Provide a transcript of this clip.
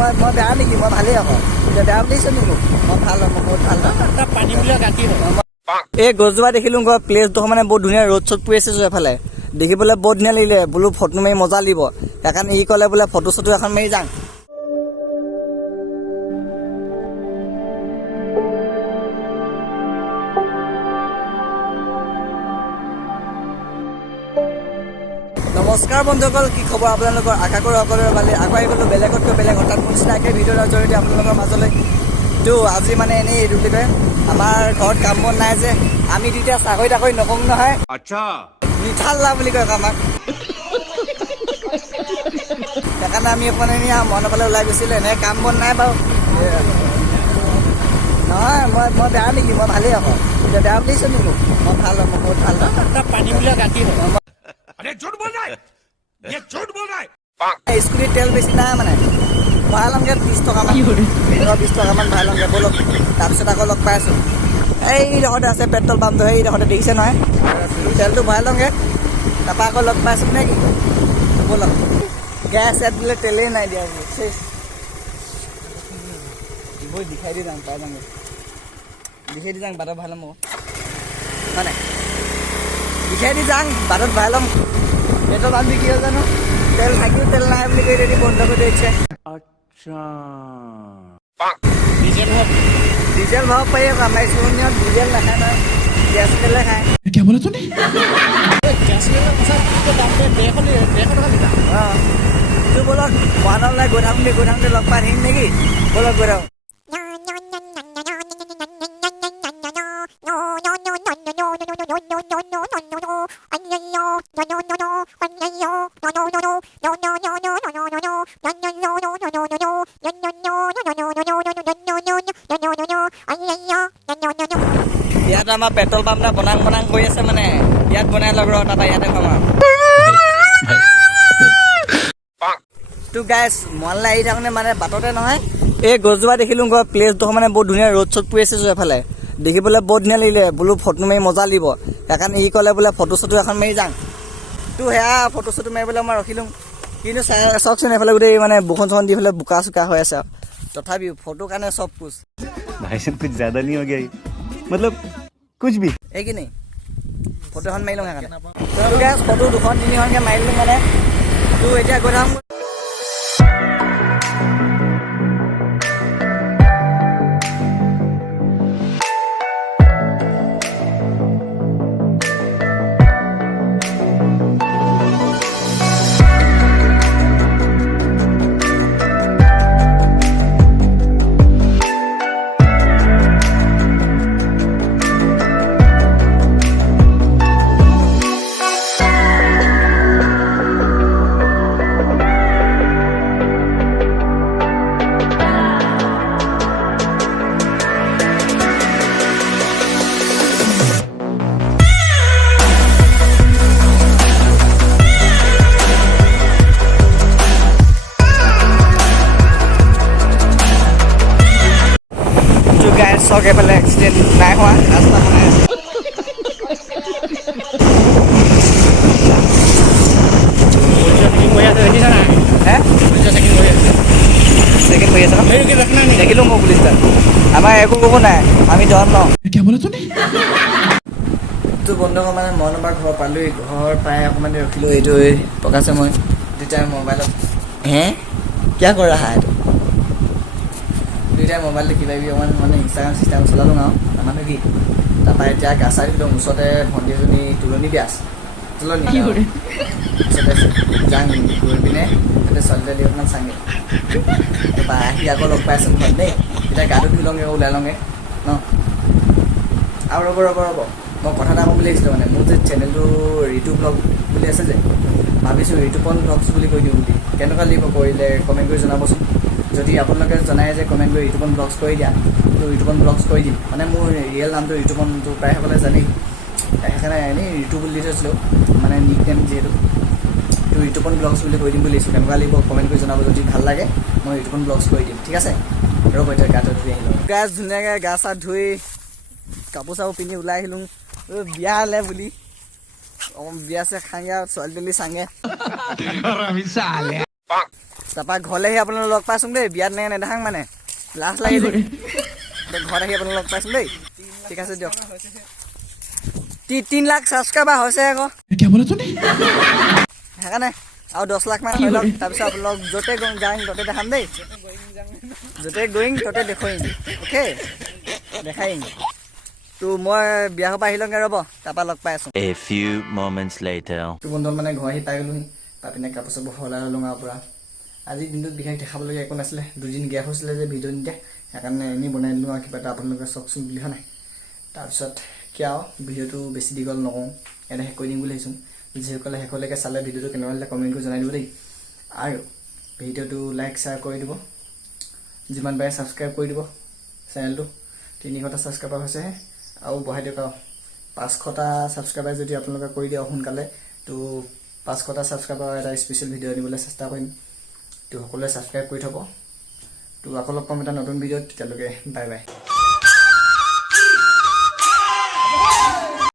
মই বেয়া নেকি? মই ভালেই আকৌ। এতিয়া বেয়া বুলিছোঁ নেকি? মই ভাল হয়, মই বহুত ভাল হয়। পানী মিলোৱা গাখীৰ এই গছজোপা দেখিলোঁ প্লেচডোখৰ মানে বহুত ধুনীয়া ৰ'দ চ'দ পৰি আছে এফালে দেখিবলৈ বহুত ধুনীয়া লাগিলে বোলো ফটো মাৰি মজা লাগিব সেইকাৰণে ই ক'লে বোলে ফটো চটো এখন মাৰি যাওঁ। নমস্কাৰ বন্ধুসকল, কি খবৰ আপোনালোকৰ? আশা কৰোঁ সকলোৰে ভালেই। আগুৱাই গ'লোঁ বেলেগতকৈ বেলেগ হঠাৎ নিচিনাকৈ ভিডিঅ'ৰ জৰিয়তে আপোনালোকৰ মাজলৈ। তো আজি মানে এনেই এইটো বুলি কয় আমাৰ ঘৰত কাম বন নাই যে আমি দুইটা চাকৰি তাকৰি নকৰোঁ নহয়। আচ্ছা মিঠাল্লা বুলি কয় আমাক। সেইকাৰণে আমি অকণমান এনেই মনৰ ফালে ওলাই গৈছিলোঁ। এনেই কাম বন নাই বাৰু। নহয় মই বেয়া নেকি? মই ভালেই আকৌ। এতিয়া বেয়া বুলিছোঁ নেকি? মই ভাল হয়, মই বহুত ভাল হয়। পানী মিলোৱা গাখীৰ স্কুটিত তেল বেছি নাই মানে ভৰাই লওঁগৈ 30 টকামান 20 টকামান ভৰাই লওঁগৈ ব'লক। তাৰপিছত আকৌ লগ পাই আছোঁ এইডোখৰতে আছে পেট্ৰল পাম্পটো, এইডোখৰতে দেখিছে নহয়। তেলটো ভৰাই লওঁগৈ তাৰপৰা আকৌ লগ পাই আছোঁ নে কি? ব'লক। গেছ ইয়াত বোলে তেলেই নাই দিয়া বৈ দিখাই দি যাওঁ পাই যাওঁগৈ দিখাই দি যাওঁ বাটত ভৰাই ল'ম হয় নাই? দিখাই দি যাওঁ বাটত ভৰাই ল'ম। পেট্ৰল পাম্প কি হ'ল জানো তেল থাকিও তেল নাই বুলি কৈ যদি বন্ধ কৰি দিছে। আচ্ছা ডিজেল ভৰাব পাৰি আকৌ আমাৰ স্কুলত ডিজেল নাখায় নহয়, গেছ তেলে খায়। অঁ এইটো ব'লক মহানলৈ গৈ থাকোঁতে লগ পাই থাকিম নেকি? ব'লক গৈ থাকোঁ। ইয়াত আমাৰ পেট্ৰল পাম্প এটা বনাং কৰি আছে মানে ইয়াত বনাই লগ ৰ তাৰপৰা ইয়াতে খাম আৰু। তো গাইছ মনলৈ আহি থাকোঁতে মানে বাটতে নহয় এই গছজোপা দেখিলোঁ প্লেচডোখৰ মানে বহুত ধুনীয়া ৰ'দ চ'দ পৰি আছে এফালে দেখিবলৈ বহুত ধুনীয়া লাগিলে বোলো ফটো মাৰি মজা লাগিব সেইকাৰণে ই ক'লে বোলে ফটো চটো এখন মাৰি যাওঁ। তো সেয়া ফটো চটো মাৰিবলৈ মই ৰখিলোঁ কিন্তু চাওকচোন এইফালে গোটেই মানে বৰষুণ চৰষুণ দি পেলাই বোকা চোকা হৈ আছে আৰু তথাপিও ফটো কাৰণে চব কুছ भाई साहब कुछ ज्यादा नहीं हो गया ये? मतलब कुछ भी এই কি নেই ফটো এখন মাৰি লওঁ সেইকাৰণে ফটো 2-3খনকৈ মাৰিলোঁ মানে তো এতিয়া গৈ থাকোঁ। চক এইফালে এক্সিডেণ্ট নাই হোৱা ৰাস্তা বনাই আছে। চেকিং কৰি আছে দেখিলোঁ মই পুলিচ তাত আমাৰ একো ক'ব নাই আমি দম লওঁ। তো বন্ধুসকল মানে মই এবাৰ ঘৰ পালোঁ ঘৰ পাই অকণমান ৰখিলোঁ এইটো পকাইছে মই দুটাই মোবাইলত কিয় কৰা হা এইটো দুইটাই মোবাইলটো কিবা কিবি অকণমান মানে ইনষ্টাগ্ৰাম চলালোঁ আৰু তাৰমানে কি তাৰপৰা এতিয়া গা চা দিলোঁ ওচৰতে ভণ্টি এজনী তুলনি বিয়া আছে তুলনি ওচৰতে যাং গৈ পিনে তাতে ছোৱালীটা দি অকণমান চাংগে তাৰপৰা আহি আকৌ লগ পাই আছোঁ ঘৰত দেই এতিয়া গাটো ধুই লওঁগৈ ওলাই লওঁগৈ ন আৰু ৰ'ব মই কথা এটা ক'ম বুলি আহিছিলোঁ মানে মোৰ যে চেনেলটো ঋতু ব্লগ বুলি আছে যে ভাবিছোঁ ঋতুপন ব্লগছ বুলি কৈ দিওঁ বুলি কেনেকুৱা লাগিব কৰিলে কমেণ্ট কৰি জনাবচোন। যদি আপোনালোকে জনাই যে কমেণ্ট কৰি ঋতুপন ব্লগছ কৰি দিয়া তো ঋতুপন ব্লগছ কৰি দিম মানে মোৰ ৰিয়েল নামটো ঋতুপনটো প্ৰায়সকলে জানেই সেইকাৰণে এনেই ঋতু বুলি দি থৈছিলোঁ মানে নিক নেম যিহেতু তো ঋতুপন ব্লগছ বুলি কৈ দিম বুলি আহিছোঁ। কেনেকুৱা লাগিব কমেণ্ট কৰি জনাব যদি ভাল লাগে মই ঋতুপন ব্লগছ কৰি দিম ঠিক আছে। ৰ'ব এতিয়া গাটো ধুই আহিলোঁ গা ধুনীয়াকৈ গা চা ধুই কাপোৰ চাপোৰ পিন্ধি ওলাই আহিলোঁ বিয়া হ'লে বুলি বিয়া আছে খাংগে আৰু ছোৱালী তোৱালী চাংগে তাৰপৰা ঘৰলৈ আহি আপোনালোক লগ পাইছোঁ দেই বিয়াত নেদেখাং মানে লাজ লাগে দেই ঘৰত আহি আপোনালোক লগ পাইছোঁ দেই ঠিক আছে দিয়ক 3 লাখ ছাবস্ক্ৰাইবাৰ হৈছে আকৌ সেইকাৰণে আৰু 10 লাখ মান হৈ লওক তাৰপিছত আপোনালোক য'তে যাওঁ ত'তে দেখাম দেই য'তে গ'ইং ত'তে দেখুৱাইম অ'কে দেখাইম তো মই বিয়া পৰা আহি লওঁগৈ ৰ'ব তাৰপৰা লগ পাই আছোঁ A few moments later. তো বন্ধু মানে ঘৰ আহি পাই গ'লোহি পাই পিনে কাপোৰ চাপোৰ সলাই ল'লোঁ আৰু পৰা আজিৰ দিনটোত বিশেষ দেখাবলগীয়া একো নাছিলে 2 দিন গেপ হৈছিলে যে ভিডিঅ' নিদিয়ে সেইকাৰণে এনেই বনাই দিলোঁ আৰু কিবা এটা আপোনালোকে চাওকচোন বুলি হোৱা নাই তাৰপিছত কিয় ভিডিঅ'টো বেছি দীঘল নকওঁ এটা শেষ কৰি দিম বুলি ভাবিছোঁ যিসকলে শেষলৈকে চালে ভিডিঅ'টো কেনেকুৱা লাগিলে কমেণ্ট কৰি জনাই দিব দেই আৰু ভিডিঅ'টো লাইক শ্বেয়াৰ কৰি দিব যিমান পাৰে ছাবস্ক্ৰাইব কৰি দিব চেনেলটো 300টা ছাবস্ক্ৰাইবাৰ হৈছেহে আৰু বঢ়াই দিয়ক আৰু 500টা ছাবস্ক্ৰাইবাৰ যদি আপোনালোকে কৰি দিয়ে সোনকালে তো 500টা ছাবস্ক্ৰাইবাৰ এটা স্পেচিয়েল ভিডিঅ' দিবলৈ চেষ্টা কৰিম তো সকলোৱে ছাবস্ক্ৰাইব কৰি থ'ব তো আকৌ লগ পাম এটা নতুন ভিডিঅ'ত তেতিয়ালৈকে বাই বাই